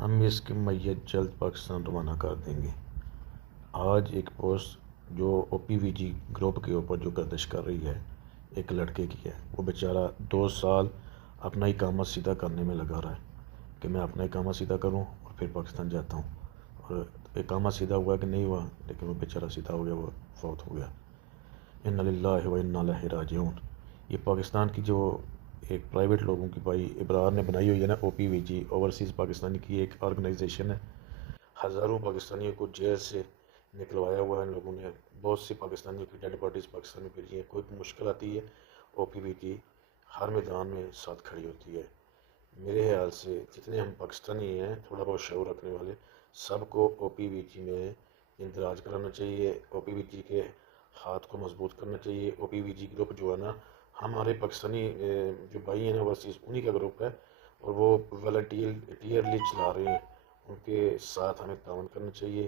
ہم اس کی میت جلد پاکستان روانہ کر دیں گے۔ آج ایک پوسٹ جو او پی وی جی گروپ کے اوپر جو گردش کر رہی ہے ایک لڑکے کی ہے، وہ بیچارہ 2 سال اپنا اقامت سیدھا کرنے میں لگا رہا ہے کہ میں اپنا اقامت سیدھا کروں اور پھر پاکستان جاتا ہوں، اور اقامت سیدھا ہوا کہ نہیں ہوا، لیکن وہ بیچارہ سیدھا ہو گیا، وہ فوت ہو گیا۔ انا للہ و انا الیہ راجعون۔ یہ پاکستان کی جو ایک پرائیویٹ لوگوں کی بھائی ابرار نے بنائی ہوئی ہے نا، او پی وی جی اوورسیز پاکستانی کی ایک آرگنائزیشن ہے، ہزاروں پاکستانیوں کو جیل سے نکلوایا ہوا ہے ان لوگوں نے، بہت سی پاکستانیوں کی ڈیڈ باڈیز پاکستان میں بھیجی ہیں۔ کوئی مشکل آتی ہے او پی وی جی ہر میدان میں ساتھ کھڑی ہوتی ہے۔ میرے خیال سے جتنے ہم پاکستانی ہیں تھوڑا بہت شعور رکھنے والے، سب کو او پی وی جی میں اندراج کرانا چاہیے، او پی وی جی کے ہاتھ کو مضبوط کرنا چاہیے۔ او پی وی جی گروپ جو ہے نا، ہمارے پاکستانی جو بھائی ہیں نا اوورسیز، انہی کا گروپ ہے، اور وہ والنٹیئرلی چلا رہے ہیں۔ ان کے ساتھ ہمیں تعاون کرنا چاہیے،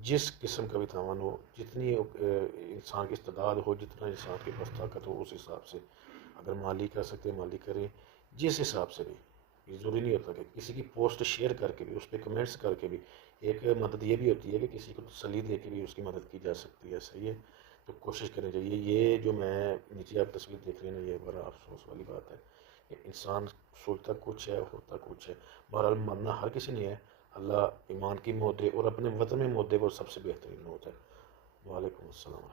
جس قسم کا بھی تعاون ہو، جتنی انسان کی استعداد ہو، جتنا انسان کے پاس طاقت ہو، اس حساب سے اگر مالی کر سکتے ہیں مالی کریں، جس حساب سے بھی۔ یہ ضروری نہیں ہوتا کہ کسی کی پوسٹ شیئر کر کے بھی، اس پہ کمنٹس کر کے بھی، ایک مدد یہ بھی ہوتی ہے کہ کسی کو تسلی دے کے بھی اس کی مدد کی جا سکتی ہے، صحیح ہے؟ تو کوشش کرنی چاہیے۔ یہ جو میں نیچے آپ تصویر دیکھ رہے ہیں نا، یہ بڑا افسوس والی بات ہے کہ انسان سوچتا کچھ ہے ہوتا کچھ ہے۔ بہرحال مرنا ہر کسی نے ہے، اللہ ایمان کی موت دے اور اپنے وطن میں موت دے، وہ سب سے بہترین موت ہے۔ وعلیکم السلام۔